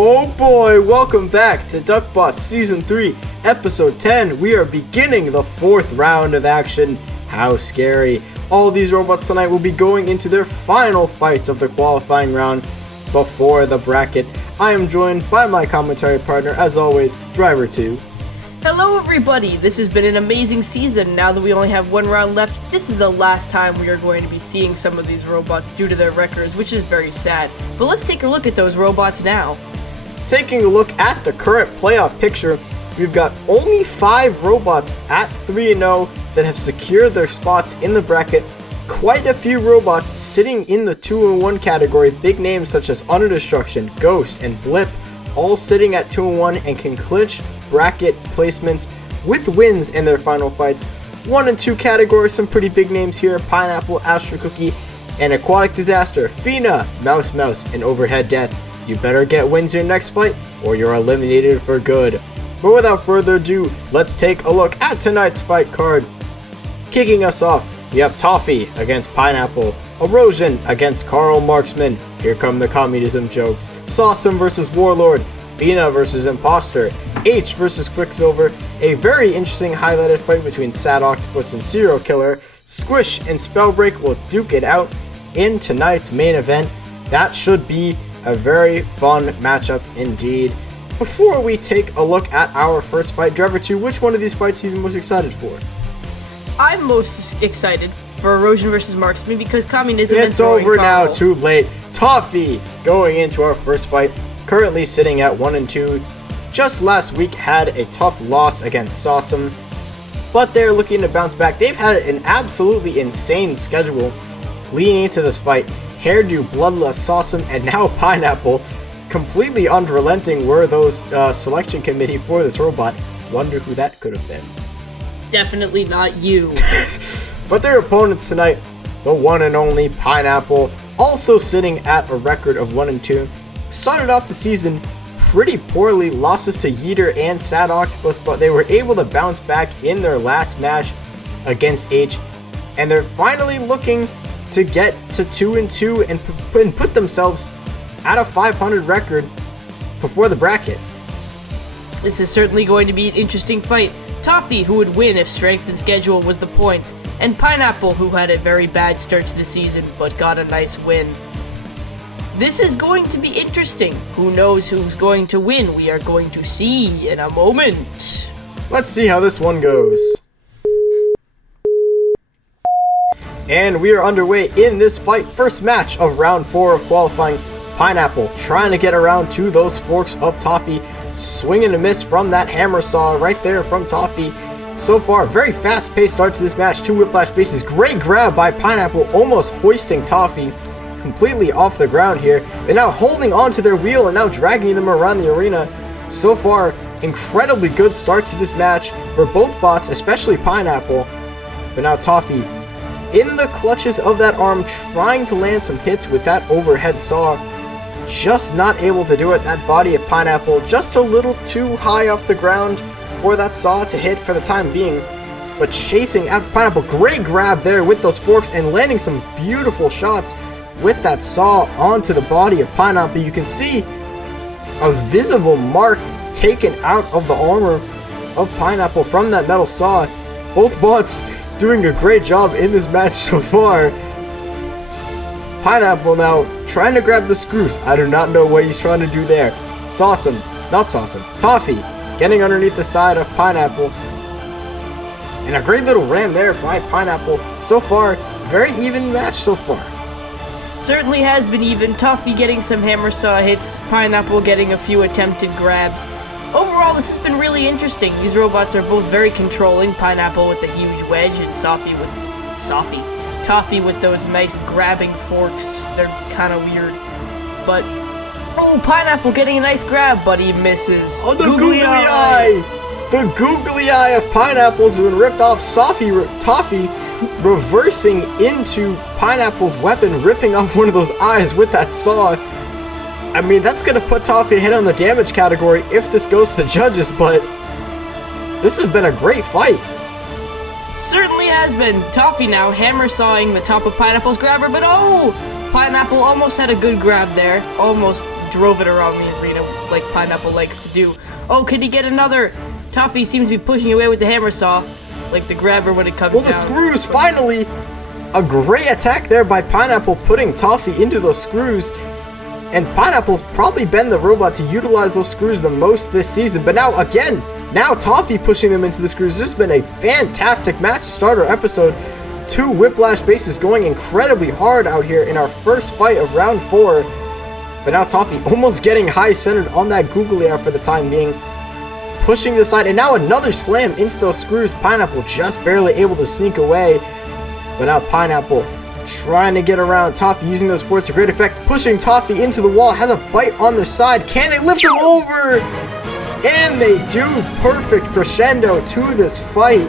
Oh boy, welcome back to DuckBots Season 3, Episode 10. We are beginning the 4th round of action. How scary. All these robots tonight will be going into their final fights of the qualifying round before the bracket. I am joined by my commentary partner, as always, Driver2. Hello everybody, this has been an amazing season. Now that we only have one round left, this is the last time we are going to be seeing some of these robots due to their records, which is very sad. But let's take a look at those robots now. Taking a look at the current playoff picture, we've got only 5 robots at 3-0 that have secured their spots in the bracket. Quite a few robots sitting in the 2-1 category, big names such as Under Destruction, Ghost, and Blip, all sitting at 2-1 and can clinch bracket placements with wins in their final fights. 1 and 2 categories, some pretty big names here: Pineapple, Astro Cookie, and Aquatic Disaster, Fina, Mouse, and Overhead Death. You better get wins in your next fight or you're eliminated for good. But without further ado, let's take a look at tonight's fight card. Kicking us off, we have Toffee against Pineapple, Erosion against Karl Marksman, here come the communism jokes, Sawesome versus Warlord, Fina versus Imposter, H versus Quicksilver, a very interesting highlighted fight between Sad Octopus and Serial Killer, Squish and Spellbreak will duke it out in tonight's main event. That should be a very fun matchup indeed. Before we take a look at our first fight, Driver2, which one of these fights are you the most excited for? I'm most excited for Erosion versus Marksman because communism It's over now, too late. Toffee going into our first fight, currently sitting at 1-2. Just last week had a tough loss against Sawesome, but they're looking to bounce back. They've had an absolutely insane schedule leading into this fight. Hairdo, Bloodlust, Sawesome, and now Pineapple. Completely unrelenting were those selection committee for this robot. Wonder who that could have been. Definitely not you. But their opponents tonight, the one and only Pineapple, also sitting at a record of 1-2. Started off the season pretty poorly, losses to Yeeter and Sad Octopus, but they were able to bounce back in their last match against H, and they're finally looking to get to 2-2 and put themselves at a 500 record before the bracket. This is certainly going to be an interesting fight. Toffee, who would win if strength and schedule was the points, and Pineapple, who had a very bad start to the season but got a nice win. This is going to be interesting. Who knows who's going to win? We are going to see in a moment. Let's see how this one goes. And we are underway in this fight. First match of round 4 of qualifying. Pineapple trying to get around to those forks of Toffee. Swing and a miss from that hammer saw right there from Toffee. So far, very fast-paced start to this match. 2 whiplash faces. Great grab by Pineapple, almost hoisting Toffee completely off the ground here. They're now holding onto their wheel and now dragging them around the arena. So far, incredibly good start to this match for both bots, especially Pineapple. But now Toffee in the clutches of that arm, trying to land some hits with that overhead saw. Just not able to do it. That body of Pineapple just a little too high off the ground for that saw to hit for the time being. But chasing after Pineapple, great grab there with those forks and landing some beautiful shots with that saw onto the body of Pineapple. You can see a visible mark taken out of the armor of Pineapple from that metal saw. Both bots doing a great job in this match so far. Pineapple now trying to grab the screws. I do not know what he's trying to do there. Toffee getting underneath the side of Pineapple. And a great little ram there by Pineapple. So far, very even match so far. Certainly has been even. Toffee getting some hammer saw hits, Pineapple getting a few attempted grabs. Overall, this has been really interesting. These robots are both very controlling. Pineapple with the huge wedge and Toffee with those nice grabbing forks. They're kind of weird. But, oh, Pineapple getting a nice grab, but he misses. Oh, the googly eye! The googly eye of Pineapple's been ripped off. Toffee reversing into Pineapple's weapon, ripping off one of those eyes with that saw. I mean, that's going to put Toffee ahead on the damage category if this goes to the judges, but this has been a great fight. Certainly has been. Toffee now hammer sawing the top of Pineapple's grabber, but oh! Pineapple almost had a good grab there. Almost drove it around the arena like Pineapple likes to do. Oh, could he get another? Toffee seems to be pushing away with the hammer saw, like the grabber when it comes down. Well, the screws, finally! A great attack there by Pineapple, putting Toffee into those screws. And Pineapple's probably been the robot to utilize those screws the most this season. But now, again, Toffee pushing them into the screws. This has been a fantastic match starter episode. 2 Whiplash bases going incredibly hard out here in our first fight of round 4. But now Toffee almost getting high-centered on that googly eye for the time being. Pushing to the side, and now another slam into those screws. Pineapple just barely able to sneak away. But now Pineapple trying to get around Toffee, using those force to great effect, pushing Toffee into the wall, has a bite on their side. Can they lift him over? And they do. Perfect crescendo to this fight,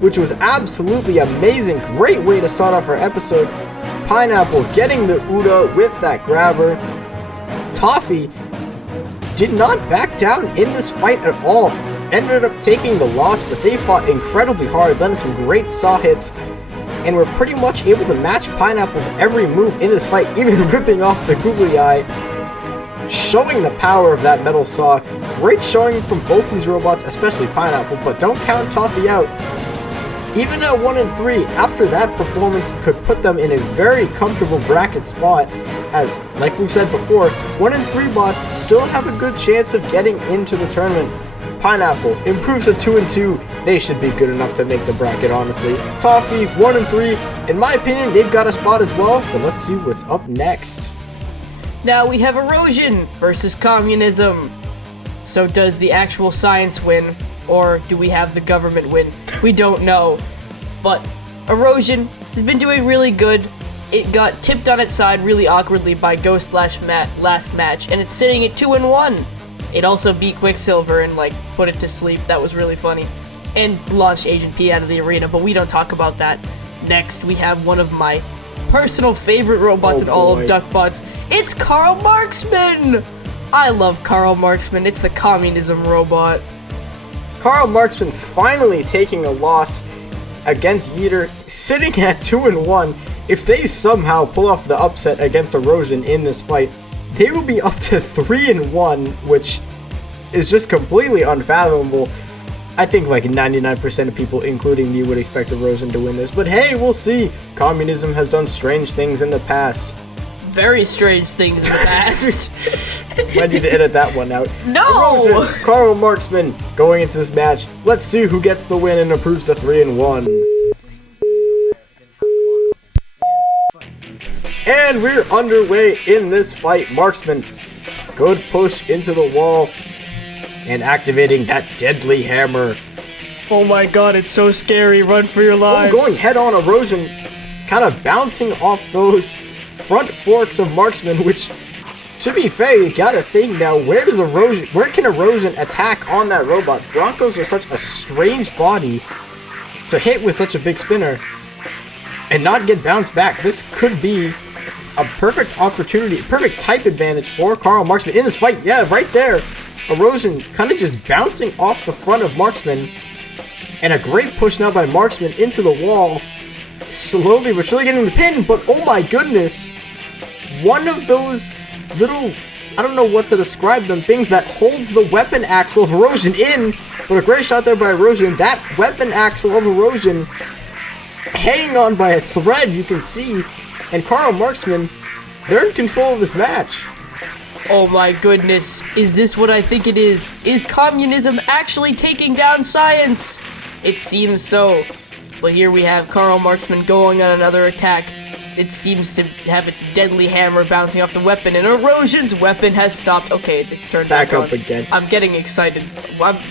which was absolutely amazing. Great way to start off our episode. Pineapple getting the Uda with that grabber. Toffee did not back down in this fight at all. Ended up taking the loss, but they fought incredibly hard, landing some great saw hits, and were pretty much able to match Pineapple's every move in this fight, even ripping off the googly eye, showing the power of that metal saw. Great showing from both these robots, especially Pineapple, but don't count Toffee out. Even at 1 and 3, after that performance could put them in a very comfortable bracket spot, as, like we've said before, 1 and 3 bots still have a good chance of getting into the tournament. Pineapple improves to 2 and 2. They should be good enough to make the bracket, honestly. Toffee, 1 and 3. In my opinion, they've got a spot as well, but let's see what's up next. Now we have Erosion versus Communism. So does the actual science win, or do we have the government win? We don't know. But Erosion has been doing really good. It got tipped on its side really awkwardly by Ghost last match, and it's sitting at 2 and 1. It also beat Quicksilver and, like, put it to sleep. That was really funny. And launched Agent P out of the arena, but we don't talk about that. Next, we have one of my personal favorite robots in all of DuckBots. It's Karl Marxman! I love Karl Marxman. It's the communism robot. Karl Marxman finally taking a loss against Yeeter, sitting at 2 and 1. If they somehow pull off the upset against Erosion in this fight, they will be up to 3 and 1, which is just completely unfathomable. I think like 99% of people, including me, would expect Erosion to win this. But hey, we'll see. Communism has done strange things in the past. Very strange things in the past. I need to edit that one out. No! Erosion, Karl Marxman going into this match. Let's see who gets the win and improves to 3 and 1. And we're underway in this fight. Marxman, good push into the wall and activating that deadly hammer. Oh my god, it's so scary. Run for your lives. Going head on. Erosion, kind of bouncing off those front forks of Marxman, which, to be fair, you gotta think now, where can Erosion attack on that robot? Broncos are such a strange body to hit with such a big spinner and not get bounced back. This could be a perfect opportunity, perfect type advantage for Karl Marxman in this fight. Yeah, right there. Erosion kind of just bouncing off the front of Marxman. And a great push now by Marxman into the wall. Slowly but surely getting the pin, but oh my goodness. One of those little, I don't know what to describe them, things that holds the weapon axle of Erosion in. But a great shot there by Erosion. That weapon axle of Erosion hanging on by a thread, you can see. And Karl Marxman, they're in control of this match. Oh my goodness, is this what I think it is? Is communism actually taking down science? It seems so. But here we have Karl Marxman going on another attack. It seems to have its deadly hammer bouncing off the weapon, and Erosion's weapon has stopped. Okay, it's turned back up on. Again. I'm getting excited.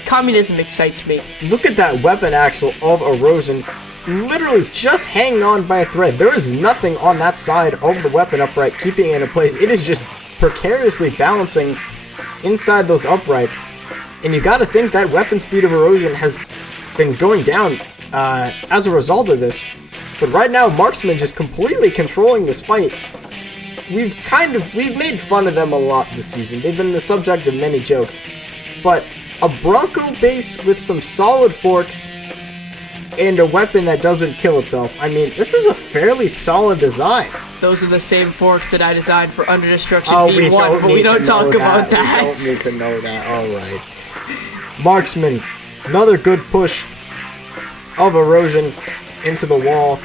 Communism excites me. Look at that weapon axle of Erosion. Literally just hanging on by a thread. There is nothing on that side of the weapon upright keeping it in place. It is just precariously balancing inside those uprights. And you gotta think that weapon speed of Erosion has been going down as a result of this. But right now, Marxman just completely controlling this fight. We've made fun of them a lot this season. They've been the subject of many jokes. But a Bronco base with some solid forks and a weapon that doesn't kill itself. I mean, this is a fairly solid design. Those are the same forks that I designed for Under Destruction Oh, V1, but we don't talk about that. We don't need to know that. Alright. Marksman, another good push of Erosion into the wall.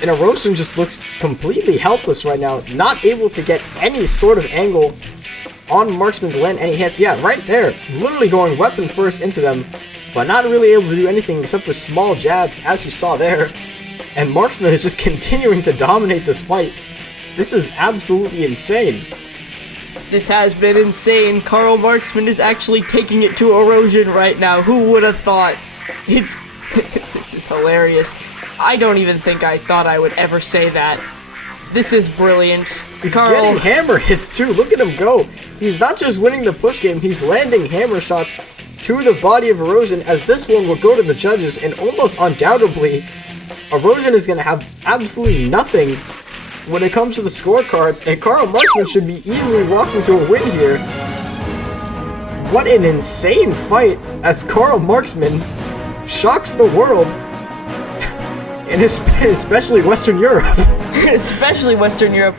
And Erosion just looks completely helpless right now, not able to get any sort of angle on Marksman to land any hits. Yeah, right there, literally going weapon first into them, but not really able to do anything except for small jabs, as you saw there. And Marksman is just continuing to dominate this fight. This is absolutely insane. This has been insane. Karl Marksman is actually taking it to Erosion right now. Who would have thought? This is hilarious. I don't even think I thought I would ever say that. This is brilliant. He's getting hammer hits too. Look at him go. He's not just winning the push game, he's landing hammer shots to the body of Erosion, as this one will go to the judges, and almost undoubtedly, Erosion is going to have absolutely nothing when it comes to the scorecards, and Karl Marksman should be easily walking to a win here. What an insane fight as Karl Marksman shocks the world, and especially Western Europe. Especially Western Europe.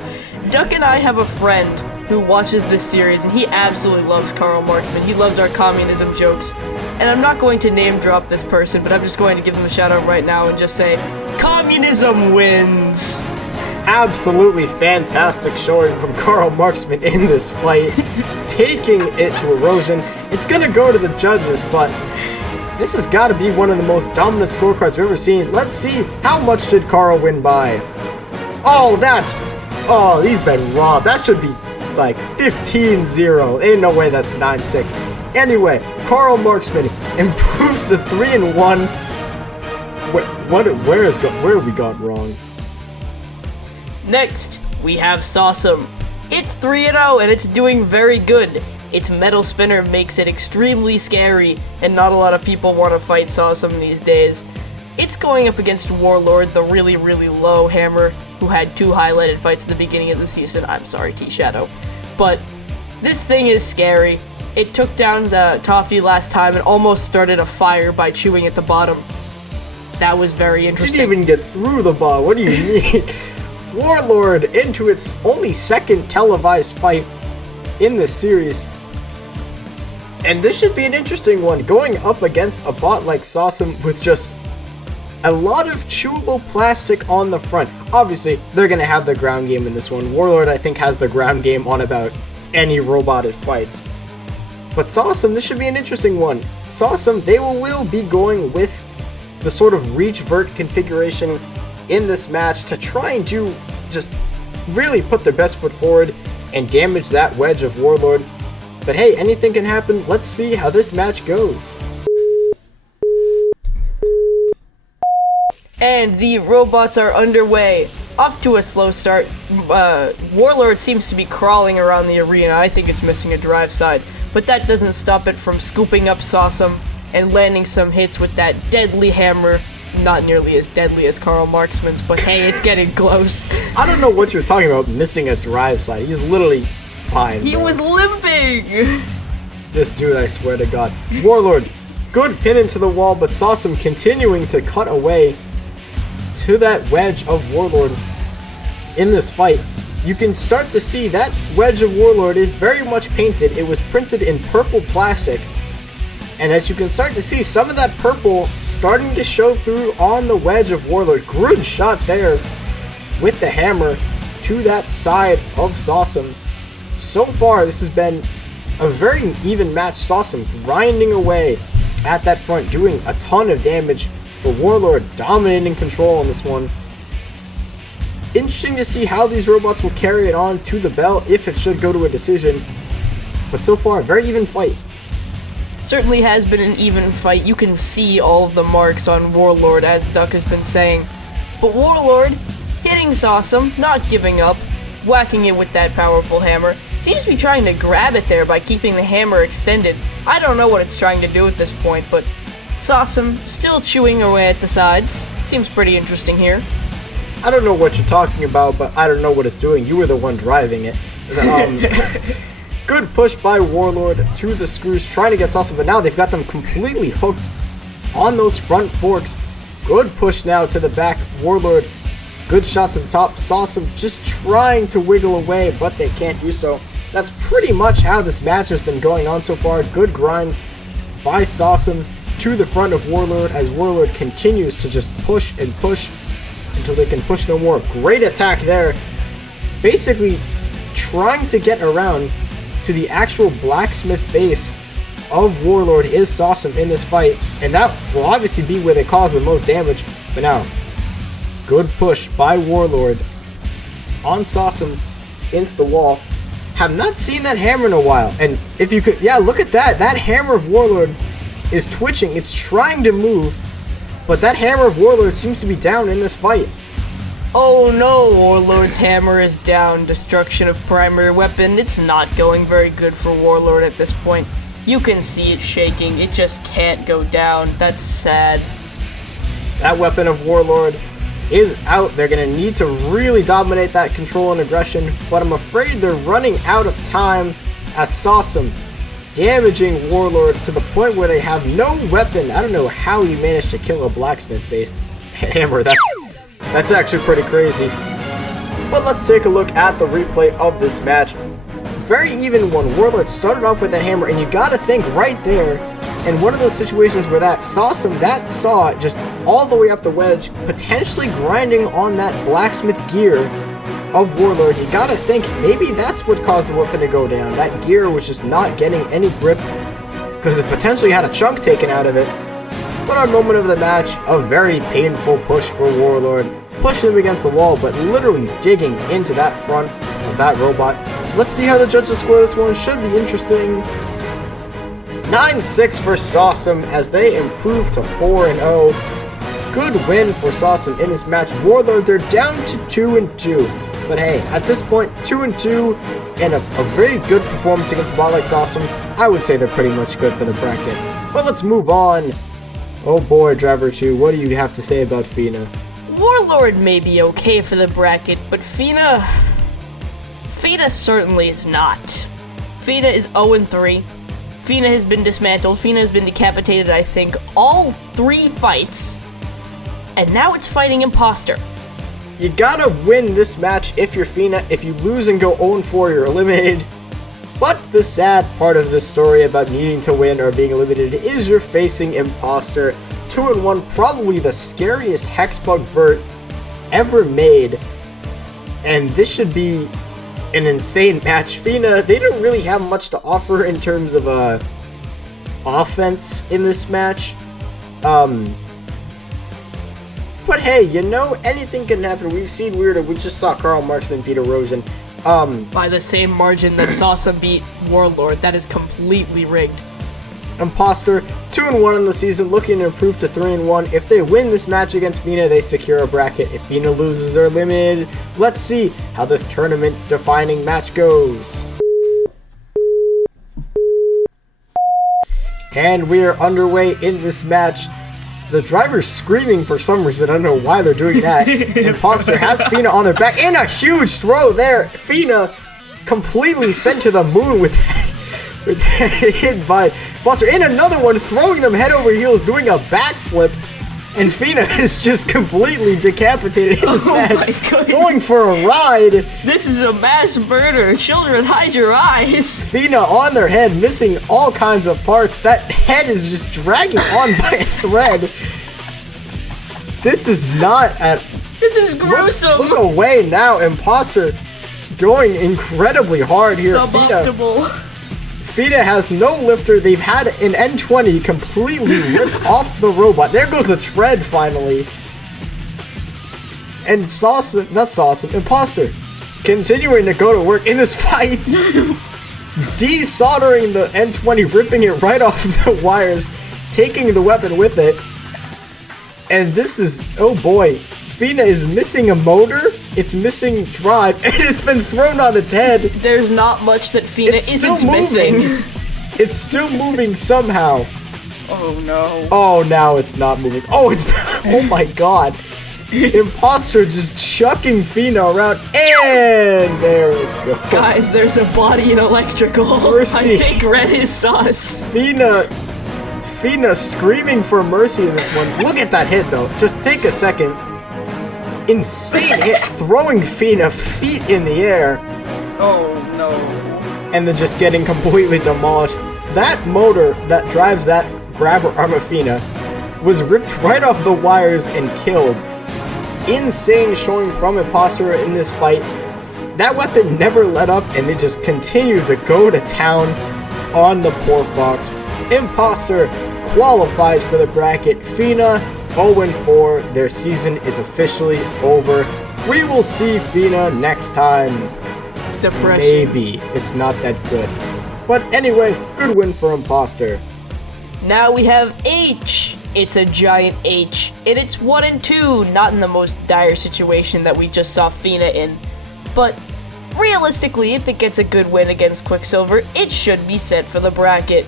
Duck and I have a friend who watches this series, and he absolutely loves Karl Marksman. He loves our communism jokes. And I'm not going to name drop this person, but I'm just going to give them a shout out right now and just say, communism wins! Absolutely fantastic showing from Karl Marksman in this fight, taking it to Erosion. It's gonna go to the judges, but this has got to be one of the most dominant scorecards we've ever seen. Let's see, how much did Karl win by? Oh, he's been robbed. That should be like 15-0. Ain't no way that's 9-6. Anyway, Karl Marksman improves to 3-1. Where have we gone wrong? Next, we have Sawesome. It's 3-0 and it's doing very good. Its metal spinner makes it extremely scary, and not a lot of people want to fight Sawesome these days. It's going up against Warlord, the really, really low hammer, who had 2 highlighted fights at the beginning of the season. I'm sorry, T-Shadow. But this thing is scary. It took down Toffee last time and almost started a fire by chewing at the bottom. That was very interesting. Didn't even get through the ball. What do you mean? Warlord into its only second televised fight in this series. And this should be an interesting one, going up against a bot like Sawesome with just a lot of chewable plastic on the front. Obviously, they're going to have the ground game in this one. Warlord, I think, has the ground game on about any robot it fights. But Sawesome, this should be an interesting one. Sawesome, they will be going with the sort of reach-vert configuration in this match to try and just really put their best foot forward and damage that wedge of Warlord. But hey, anything can happen. Let's see how this match goes. And the robots are underway. Off to a slow start. Warlord seems to be crawling around the arena. I think it's missing a drive side. But that doesn't stop it from scooping up Sawesome and landing some hits with that deadly hammer. Not nearly as deadly as Karl Marksman's, but hey, it's getting close. I don't know what you're talking about, missing a drive side. He's literally fine. He was limping! This dude, I swear to God. Warlord, good pin into the wall, but Sawesome continuing to cut away to that wedge of Warlord in this fight. You can start to see that wedge of Warlord is very much painted. It was printed in purple plastic. And as you can start to see, some of that purple starting to show through on the wedge of Warlord. Good shot there with the hammer to that side of Sawesome. So far, this has been a very even match. Sawesome grinding away at that front, doing a ton of damage. But Warlord dominating control on this one. Interesting to see how these robots will carry it on to the bell if it should go to a decision. But so far, a very even fight. Certainly has been an even fight. You can see all of the marks on Warlord, as Duck has been saying. But Warlord hitting Sawesome, not giving up, whacking it with that powerful hammer. Seems to be trying to grab it there by keeping the hammer extended. I don't know what it's trying to do at this point, but Sawesome still chewing away at the sides. Seems pretty interesting here. I don't know what you're talking about, but I don't know what it's doing. You were the one driving it. Good push by Warlord to the screws, trying to get Sawesome, but now they've got them completely hooked on those front forks. Good push now to the back. Warlord, good shot to the top. Sawesome just trying to wiggle away, but they can't do so. That's pretty much how this match has been going on so far. Good grinds by Sawesome to the front of Warlord as Warlord continues to just push and push until they can push no more. Great attack there. Basically trying to get around to the actual blacksmith base of Warlord is Sawesome in this fight, and that will obviously be where they cause the most damage. But now, good push by Warlord on Sawesome into the wall. Have not seen that hammer in a while, and if you could, yeah, look at that. That hammer of Warlord is twitching. It's trying to move, but that hammer of Warlord seems to be down in this fight. Oh no, Warlord's hammer is down. Destruction of primary weapon. It's not going very good for Warlord at this point. You can see it shaking. It just can't go down. That's sad. That weapon of Warlord is out. They're going to need to really dominate that control and aggression, but I'm afraid they're running out of time as Sawesome damaging Warlord to the point where they have no weapon. I don't know how you managed to kill a blacksmith-based hammer. That's actually pretty crazy. But let's take a look at the replay of this match. Very even one. Warlord started off with that hammer, and you gotta think right there, in one of those situations where that Sawesome, that saw just all the way up the wedge, potentially grinding on that blacksmith gear of Warlord, you gotta think maybe that's what caused the weapon to go down. That gear was just not getting any grip because it potentially had a chunk taken out of it. But our moment of the match, a very painful push for Warlord. Pushing him against the wall, but literally digging into that front of that robot. Let's see how the judges score this one. Should be interesting. 9-6 for Sawesome as they improve to 4-0. Good win for Sawesome in this match. Warlord, they're down to 2-2. But hey, at this point, 2-2 and a very good performance against a bot like Sawesome, I would say they're pretty much good for the bracket. But let's move on. Oh boy, Driver 2, what do you have to say about Fina? Warlord may be okay for the bracket, but Fina certainly is not. Fina is 0-3. Fina has been dismantled. Fina has been decapitated, I think, all 3 fights. And now it's fighting Imposter. You gotta win this match if you're Fina. If you lose and go 0-4, you're eliminated. But the sad part of this story about needing to win or being eliminated is you're facing Imposter. 2-1, probably the scariest Hexbug vert ever made. And this should be an insane match. Fina, they don't really have much to offer in terms of offense in this match. But hey, you know, anything can happen. We've seen weirder. We just saw Karl Marxman beat Erosion. By the same margin that Sawesome beat Warlord. That is completely rigged. Imposter, 2-1 in the season, looking to improve to 3-1. If they win this match against Fina, they secure a bracket. If Fina loses, they're eliminated. Let's see how this tournament-defining match goes. And we are underway in this match. The driver's screaming for some reason. I don't know why they're doing that. Imposter has Fina on their back. And a huge throw there. Fina completely sent to the moon with hit by Imposter. And another one throwing them head over heels, doing a backflip. And Fina is just completely decapitated in this match. Going for a ride. This is a mass murder. Children, hide your eyes. Fina on their head, missing all kinds of parts. That head is just dragging on by a thread. This is not at... This is gruesome. Look away now. Imposter going incredibly hard here. Suboptimal. Fina has no lifter. They've had an N20 completely rip off the robot. There goes a tread finally. And Imposter continuing to go to work in this fight. Desoldering the N20, ripping it right off the wires, taking the weapon with it. And this is, oh boy, Fina is missing a motor, it's missing drive, and it's been thrown on its head. There's not much that Fina isn't missing. It's still moving somehow. Oh no. Oh, now it's not moving. Oh, it's, oh my god. Imposter just chucking Fina around, and there we go. Guys, there's a body in electrical. Mercy. I think red is sus. Fina Fina screaming for mercy in this one. Look at that hit, though. Just take a second. Insane hit, throwing Fina feet in the air. Oh, no. And then just getting completely demolished. That motor that drives that grabber arm of Fina was ripped right off the wires and killed. Insane showing from Imposter in this fight. That weapon never let up, and they just continued to go to town on the poor Fox. Imposter qualifies for the bracket. Fina 0-4. Their season is officially over. We will see Fina next time. Depression. Maybe. It's not that good. But anyway, good win for Imposter. Now we have H. It's a giant H. And it's 1-2. Not in the most dire situation that we just saw Fina in. But realistically, if it gets a good win against Quicksilver, it should be set for the bracket.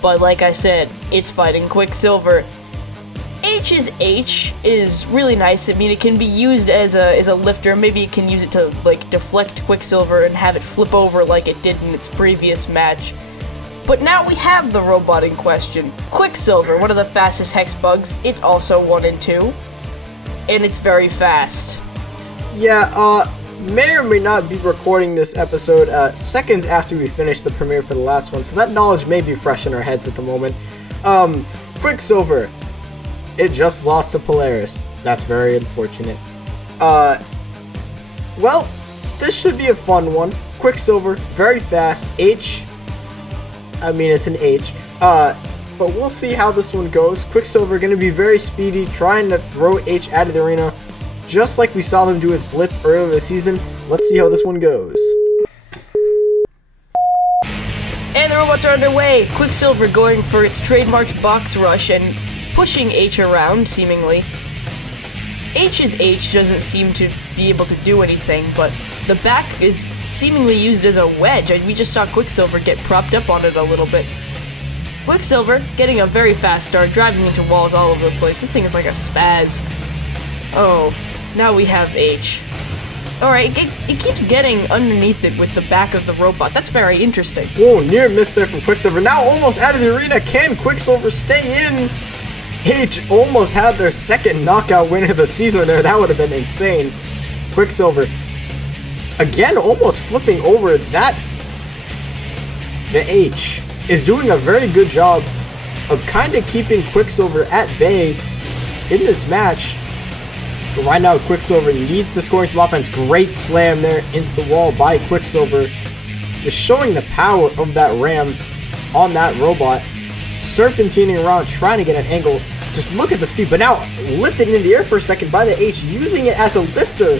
But like I said, it's fighting Quicksilver. H's H is really nice. I mean, it can be used as a lifter. Maybe it can use it to like deflect Quicksilver and have it flip over like it did in its previous match. But now we have the robot in question. Quicksilver, one of the fastest hex bugs. It's also 1-2. And it's very fast. Yeah, may or may not be recording this episode seconds after we finish the premiere for the last one, so that knowledge may be fresh in our heads at the moment. Quicksilver, it just lost to Polaris. That's very unfortunate. Well, this should be a fun one. Quicksilver, very fast. H, I mean, it's an H. But we'll see how this one goes. Quicksilver going to be very speedy, trying to throw H out of the arena, just like we saw them do with Blip earlier this season. Let's see how this one goes. And the robots are underway. Quicksilver going for its trademarked box rush and pushing H around, seemingly. H's H doesn't seem to be able to do anything, but the back is seemingly used as a wedge, and we just saw Quicksilver get propped up on it a little bit. Quicksilver getting a very fast start, driving into walls all over the place. This thing is like a spaz. Oh, now we have H. Alright, it keeps getting underneath it with the back of the robot. That's very interesting. Whoa, near miss there from Quicksilver. Now almost out of the arena. Can Quicksilver stay in? H almost had their second knockout win of the season there. That would have been insane. Quicksilver, again, almost flipping over that. The H is doing a very good job of kind of keeping Quicksilver at bay in this match. But right now, Quicksilver needs to score some offense. Great slam there into the wall by Quicksilver. Just showing the power of that ram on that robot. Serpentining around, trying to get an angle. Just look at the speed. But now, lifted in the air for a second by the H, using it as a lifter.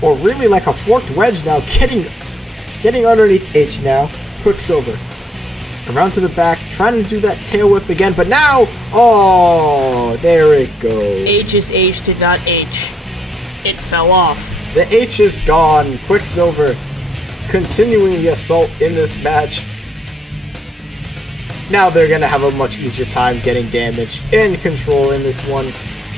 Or really like a forked wedge now. Getting underneath H now. Quicksilver. Around to the back, trying to do that tail whip again, but now, oh, there it goes. H's H did not H. It fell off. The H is gone. Quicksilver continuing the assault in this match. Now they're going to have a much easier time getting damage and control in this one.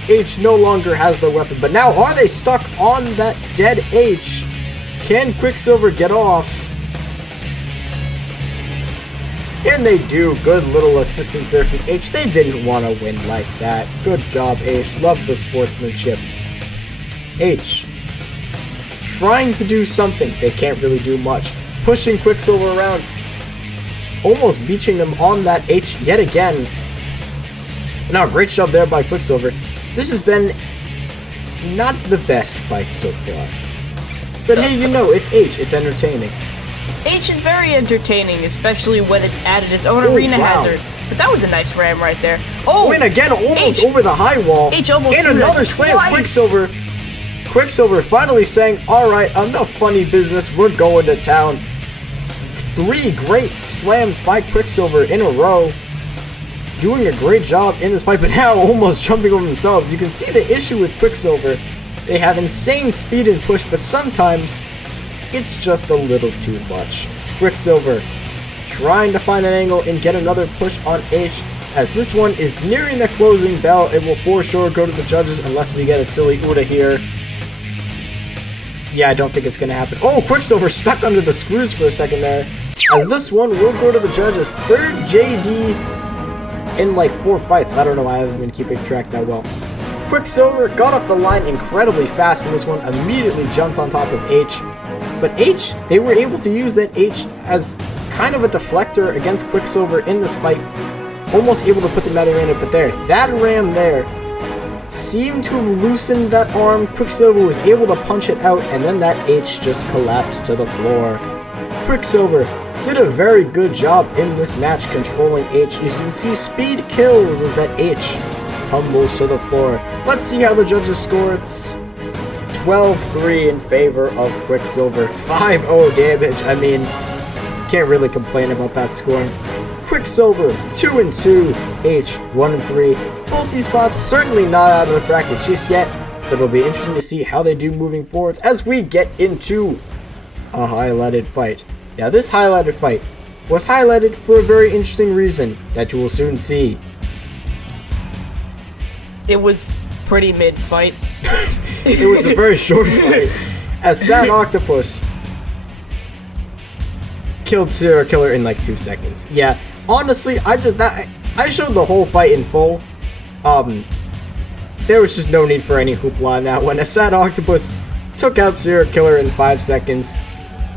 H no longer has the weapon, but now are they stuck on that dead H? Can Quicksilver get off? And they do. Good little assistance there from H. They didn't want to win like that. Good job, H. Love the sportsmanship. H trying to do something. They can't really do much. Pushing Quicksilver around. Almost beaching them on that H yet again. Now, great shove there by Quicksilver. This has been not the best fight so far. But hey, you know, it's H. It's entertaining. H is very entertaining, especially when it's added its own arena hazard. But that was a nice ram right there. Oh! And again, almost over the high wall. H almost and another slam. Quicksilver. Quicksilver finally saying, alright, enough funny business. We're going to town. 3 great slams by Quicksilver in a row. Doing a great job in this fight, but now almost jumping over themselves. You can see the issue with Quicksilver. They have insane speed and push, but sometimes it's just a little too much. Quicksilver trying to find an angle and get another push on H. As this one is nearing the closing bell, it will for sure go to the judges unless we get a silly Uda here. Yeah, I don't think it's going to happen. Oh, Quicksilver stuck under the screws for a second there. As this one will go to the judges. Third JD in like 4 fights. I don't know, I haven't been keeping track that well. Quicksilver got off the line incredibly fast in this one, immediately jumped on top of H. But H, they were able to use that H as kind of a deflector against Quicksilver in this fight. Almost able to put them out of it, but there, that ram there seemed to have loosened that arm. Quicksilver was able to punch it out, and then that H just collapsed to the floor. Quicksilver did a very good job in this match controlling H. You can see speed kills as that H tumbles to the floor. Let's see how the judges score. It's 12-3 in favor of Quicksilver. 5-0 damage. I mean, can't really complain about that scoring. Quicksilver 2-2, H 1-3. Both these spots certainly not out of the bracket just yet, but it'll be interesting to see how they do moving forwards as we get into a highlighted fight. Now this highlighted fight was highlighted for a very interesting reason that you will soon see. It was pretty mid-fight. It was a very short fight as Sad Octopus killed Serial Killer in like 2 seconds. Yeah, honestly, I showed the whole fight in full. There was just no need for any hoopla in that one. As Sad Octopus took out Serial Killer in 5 seconds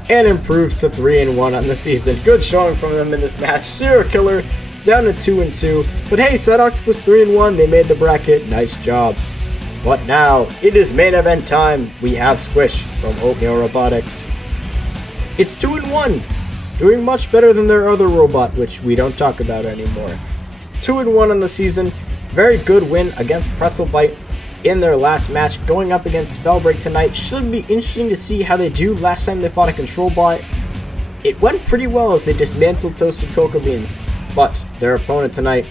and improves to 3-1 on the season. Good showing from them in this match. Serial Killer down to 2-2. But hey, Sad Octopus 3-1. They made the bracket. Nice job. But now it is main event time. We have Squish from Oatmeal Robotics. It's 2-1. Doing much better than their other robot, which we don't talk about anymore. 2-1 on the season. Very good win against Pretzel Bite in their last match. Going up against Spellbreak tonight. Should be interesting to see how they do. Last time they fought a Control Bot, it went pretty well as they dismantled Toasted Cocoa Beans. But their opponent tonight,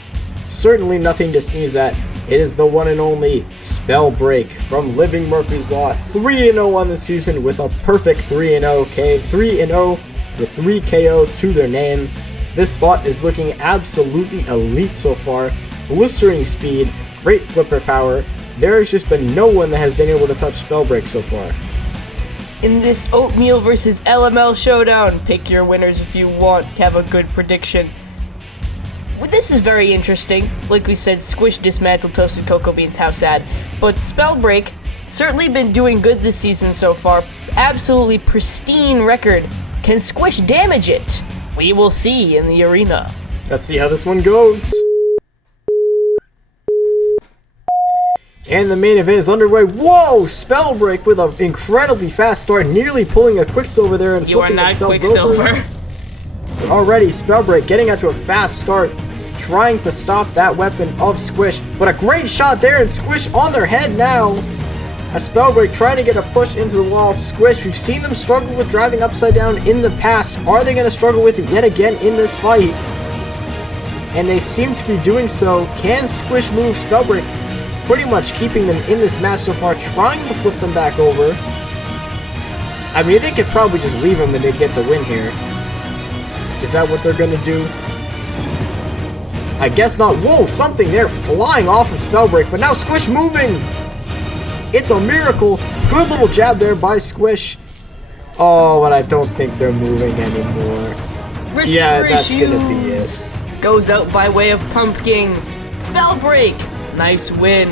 certainly nothing to sneeze at. It is the one and only Spellbreak from Living Murphy's Law. 3-0 on the season with a perfect 3-0. 3-0. With 3 KOs to their name. This bot is looking absolutely elite so far. Blistering speed, great flipper power. There has just been no one that has been able to touch Spellbreak so far. In this Oatmeal versus LML showdown, pick your winners if you want to have a good prediction. Well, this is very interesting. Like we said, Squish dismantled Toasted Cocoa Beans, how sad. But Spellbreak certainly been doing good this season so far. Absolutely pristine record. Can Squish damage it? We will see in the arena. Let's see how this one goes. And the main event is underway. Whoa! Spellbreak with an incredibly fast start, nearly pulling a Quicksilver there and You are flipping not themselves Quicksilver. over. Already, Spellbreak getting out to a fast start, trying to stop that weapon of Squish. But a great shot there, and Squish on their head now. A Spellbreak trying to get a push into the wall. Squish, we've seen them struggle with driving upside down in the past. Are they going to struggle with it yet again in this fight? And they seem to be doing so. Can Squish move Spellbreak? Pretty much keeping them in this match so far, trying to flip them back over. I mean, they could probably just leave them and they'd get the win here. Is that what they're going to do? I guess not. Whoa, something there flying off of Spellbreak, but now Squish moving! It's a miracle. Good little jab there by Squish. Oh, but I don't think they're moving anymore. Receiver that's gonna be it. Goes out by way of Pumpkin. Spellbreak. Nice win.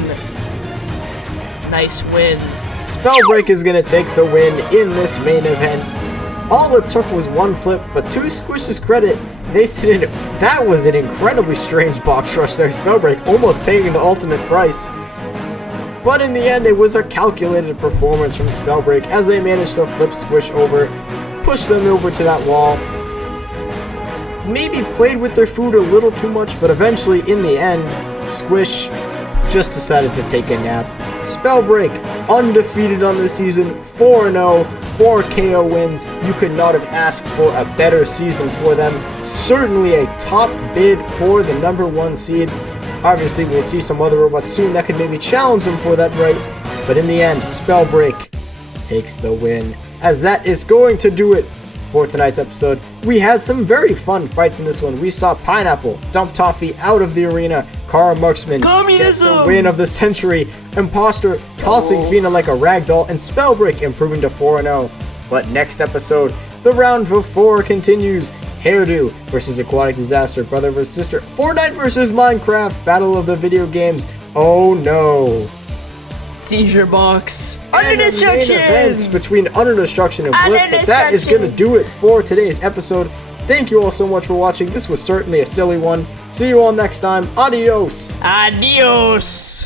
Nice win. Spellbreak is gonna take the win in this main event. All it took was one flip, but to Squish's credit, that was an incredibly strange box rush there. Spellbreak almost paying the ultimate price. But in the end, it was a calculated performance from Spellbreak as they managed to flip Squish over, push them over to that wall. Maybe played with their food a little too much, but eventually, in the end, Squish just decided to take a nap. Spellbreak, undefeated on the season, 4-0, 4 KO wins. You could not have asked for a better season for them. Certainly a top bid for the #1 seed. Obviously, we'll see some other robots soon that could maybe challenge them for that right. But in the end, Spellbreak takes the win. As that is going to do it for tonight's episode. We had some very fun fights in this one. We saw Pineapple dump Toffee out of the arena. Kara Marksman gets the win of the century. Imposter tossing Fina like a ragdoll. And Spellbreak improving to 4-0. But next episode, The round of 4 continues. Hairdo versus Aquatic Disaster, brother versus sister. Fortnite versus Minecraft, battle of the video games. Oh no. Seizure Box. And Under Destruction. the main event between Under Destruction and Blip. But that is going to do it for today's episode. Thank you all so much for watching. This was certainly a silly one. See you all next time. Adios. Adios.